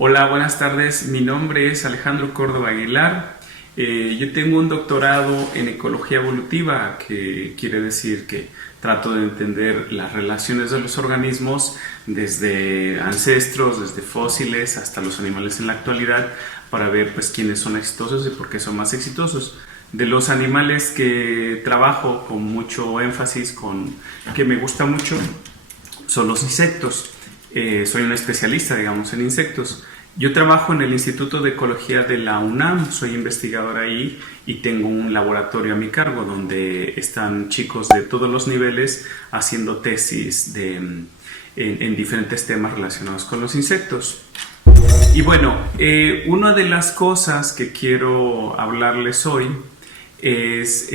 Hola, buenas tardes. Mi nombre es Alejandro Córdoba Aguilar. Yo tengo un doctorado en ecología evolutiva, que quiere decir que trato de entender las relaciones de los organismos desde ancestros, desde fósiles hasta los animales en la actualidad, para ver pues quiénes son exitosos y por qué son más exitosos. De los animales que trabajo con mucho énfasis, que me gusta mucho, son los insectos. Soy un especialista, digamos, en insectos. Yo trabajo en el Instituto de Ecología de la UNAM, soy investigador ahí y tengo un laboratorio a mi cargo donde están chicos de todos los niveles haciendo tesis en diferentes temas relacionados con los insectos. Y bueno, una de las cosas que quiero hablarles hoy es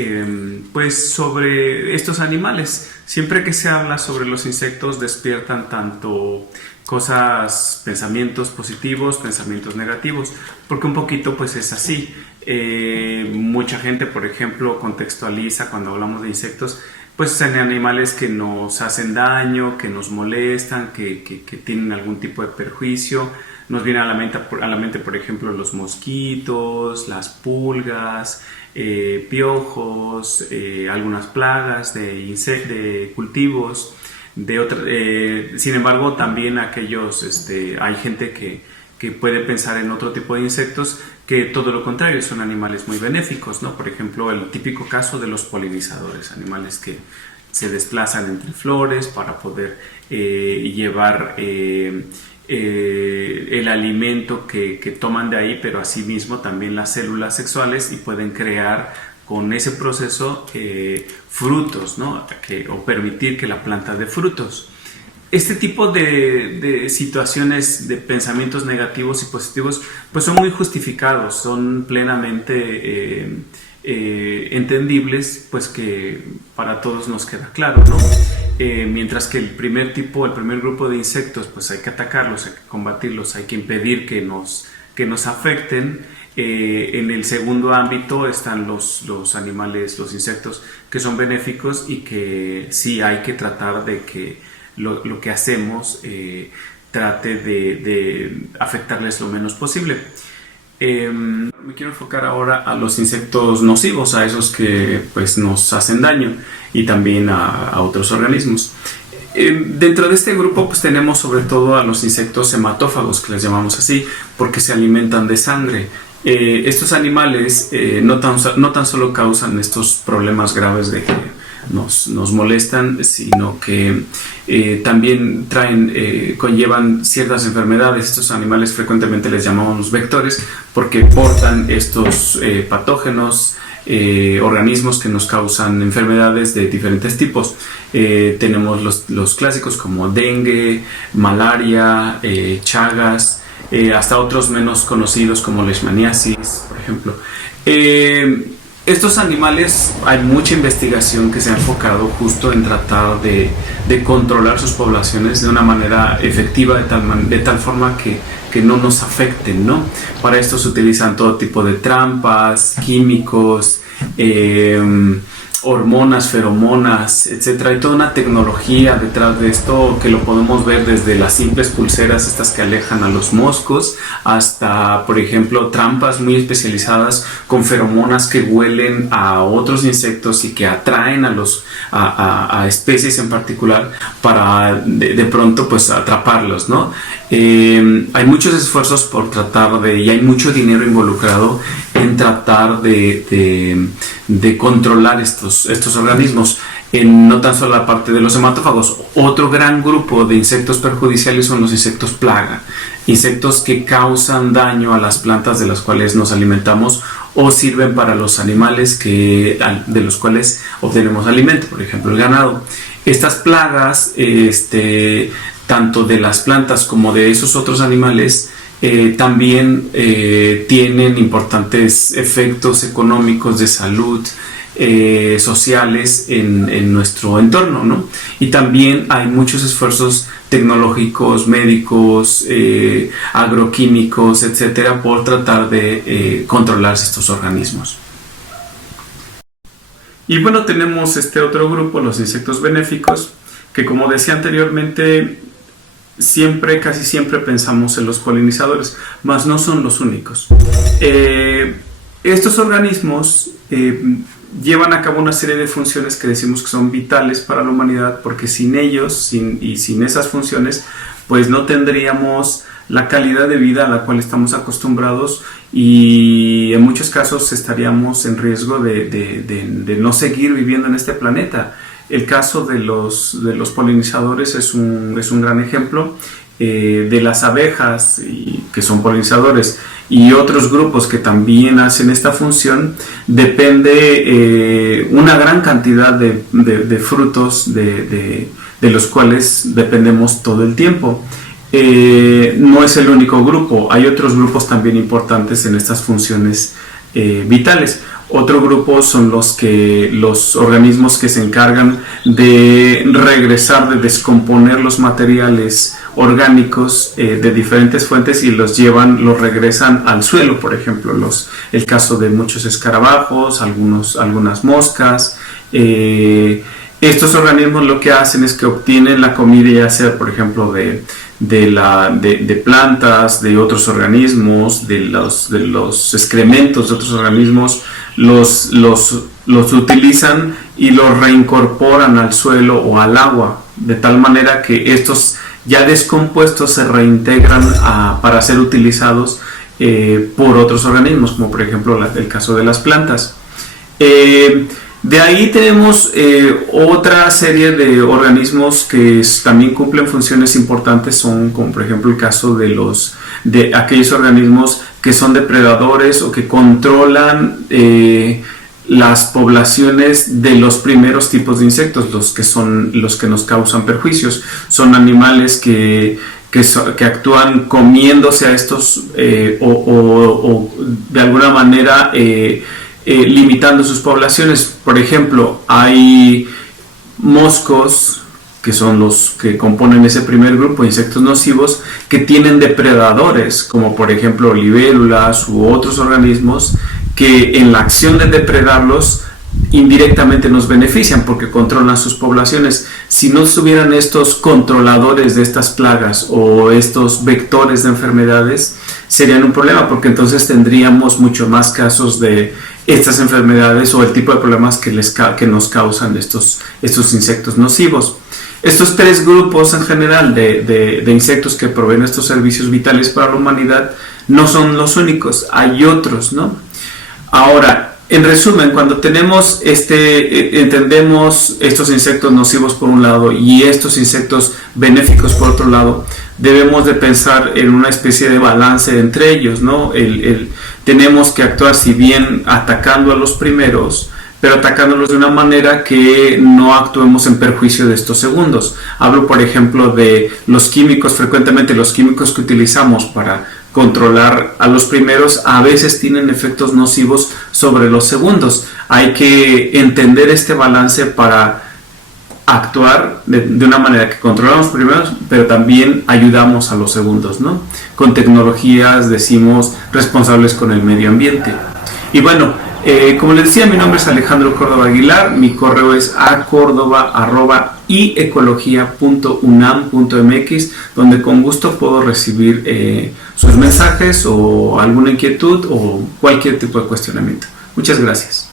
pues sobre estos animales. Siempre que se habla sobre los insectos despiertan tanto pensamientos positivos, pensamientos negativos, porque un poquito pues es así. Mucha gente, por ejemplo, contextualiza cuando hablamos de insectos, pues son animales que nos hacen daño, que nos molestan, que tienen algún tipo de perjuicio. Nos viene a la mente, por ejemplo, los mosquitos, las pulgas, piojos, algunas plagas de cultivos. Sin embargo, también hay gente que puede pensar en otro tipo de insectos que todo lo contrario, son animales muy benéficos, ¿no? Por ejemplo, el típico caso de los polinizadores, animales que se desplazan entre flores para poder llevar el alimento que toman de ahí, pero asimismo también las células sexuales, y pueden crear con ese proceso frutos, ¿no? O permitir que la planta dé frutos. Este tipo de situaciones, de pensamientos negativos y positivos, pues son muy justificados, son plenamente entendibles, pues que para todos nos queda claro, ¿no? Mientras que el primer grupo de insectos, pues hay que atacarlos, hay que combatirlos, hay que impedir que nos afecten. En el segundo ámbito están los animales, los insectos que son benéficos y que sí hay que tratar de que lo que hacemos trate de afectarles lo menos posible. Me quiero enfocar ahora a los insectos nocivos, a esos que pues nos hacen daño, y también a otros organismos. Dentro de este grupo pues tenemos sobre todo a los insectos hematófagos, que les llamamos así porque se alimentan de sangre. Estos animales no tan solo causan estos problemas graves de que nos molestan, sino que también conllevan ciertas enfermedades. Estos animales frecuentemente les llamamos vectores porque portan estos patógenos, organismos que nos causan enfermedades de diferentes tipos. Tenemos los clásicos como dengue, malaria, chagas, hasta otros menos conocidos como leishmaniasis, por ejemplo. Estos animales, hay mucha investigación que se ha enfocado justo en tratar de controlar sus poblaciones de una manera efectiva, de tal forma que no nos afecten, ¿no? Para esto se utilizan todo tipo de trampas, químicos, hormonas, feromonas, etcétera. Hay toda una tecnología detrás de esto que lo podemos ver desde las simples pulseras estas que alejan a los moscos hasta, por ejemplo, trampas muy especializadas con feromonas que huelen a otros insectos y que atraen a especies en particular para de pronto pues atraparlos, ¿no? Hay muchos esfuerzos por y hay mucho dinero involucrado en tratar de controlar estos organismos. No tan solo la parte de los hematófagos, otro gran grupo de insectos perjudiciales son los insectos plaga, insectos que causan daño a las plantas de las cuales nos alimentamos o sirven para los animales de los cuales obtenemos alimento, por ejemplo el ganado. Estas plagas, tanto de las plantas como de esos otros animales, también tienen importantes efectos económicos, de salud, sociales en nuestro entorno, ¿no? Y también hay muchos esfuerzos tecnológicos, médicos, agroquímicos, etcétera, por tratar de controlar estos organismos. Y bueno, tenemos este otro grupo, los insectos benéficos, que como decía anteriormente, casi siempre pensamos en los polinizadores, mas no son los únicos. Estos organismos llevan a cabo una serie de funciones que decimos que son vitales para la humanidad, porque sin ellos y sin esas funciones, pues no tendríamos la calidad de vida a la cual estamos acostumbrados, y en muchos casos estaríamos en riesgo de no seguir viviendo en este planeta. El caso de los polinizadores es un gran ejemplo. De las abejas, que son polinizadores, y otros grupos que también hacen esta función, depende una gran cantidad de frutos de los cuales dependemos todo el tiempo. No es el único grupo, hay otros grupos también importantes en estas funciones vitales. Otro grupo son los organismos que se encargan de regresar, de descomponer los materiales orgánicos de diferentes fuentes y los regresan al suelo. Por ejemplo, el caso de muchos escarabajos, algunas moscas. Estos organismos lo que hacen es que obtienen la comida, ya sea por ejemplo de plantas, de otros organismos, de los excrementos de otros organismos, los utilizan y los reincorporan al suelo o al agua, de tal manera que estos ya descompuestos se reintegran para ser utilizados por otros organismos, como por ejemplo el caso de las plantas. De ahí tenemos otra serie de organismos que también cumplen funciones importantes, son como por ejemplo el caso de aquellos organismos que son depredadores o que controlan las poblaciones de los primeros tipos de insectos, los que nos causan perjuicios. Son animales que actúan comiéndose a estos o de alguna manera limitando sus poblaciones. Por ejemplo, hay moscos, que son los que componen ese primer grupo de insectos nocivos, que tienen depredadores, como por ejemplo libélulas u otros organismos, que en la acción de depredarlos indirectamente nos benefician porque controlan sus poblaciones. Si no estuvieran estos controladores de estas plagas o estos vectores de enfermedades, serían un problema, porque entonces tendríamos mucho más casos de estas enfermedades o el tipo de problemas que nos causan estos insectos nocivos. Estos tres grupos en general de insectos que proveen estos servicios vitales para la humanidad no son los únicos, hay otros, ¿no? Ahora, en resumen, cuando entendemos estos insectos nocivos por un lado y estos insectos benéficos por otro lado, debemos de pensar en una especie de balance entre ellos, ¿no? Tenemos que actuar, si bien atacando a los primeros, pero atacándolos de una manera que no actuemos en perjuicio de estos segundos. Hablo, por ejemplo, de los químicos. Frecuentemente los químicos que utilizamos para controlar a los primeros a veces tienen efectos nocivos sobre los segundos. Hay que entender este balance para actuar de una manera que controlamos primeros, pero también ayudamos a los segundos, ¿no? Con tecnologías, decimos, responsables con el medio ambiente. Y bueno, como les decía, mi nombre es Alejandro Córdoba Aguilar, mi correo es acordova@iecologia.unam.mx, donde con gusto puedo recibir sus mensajes o alguna inquietud o cualquier tipo de cuestionamiento. Muchas gracias.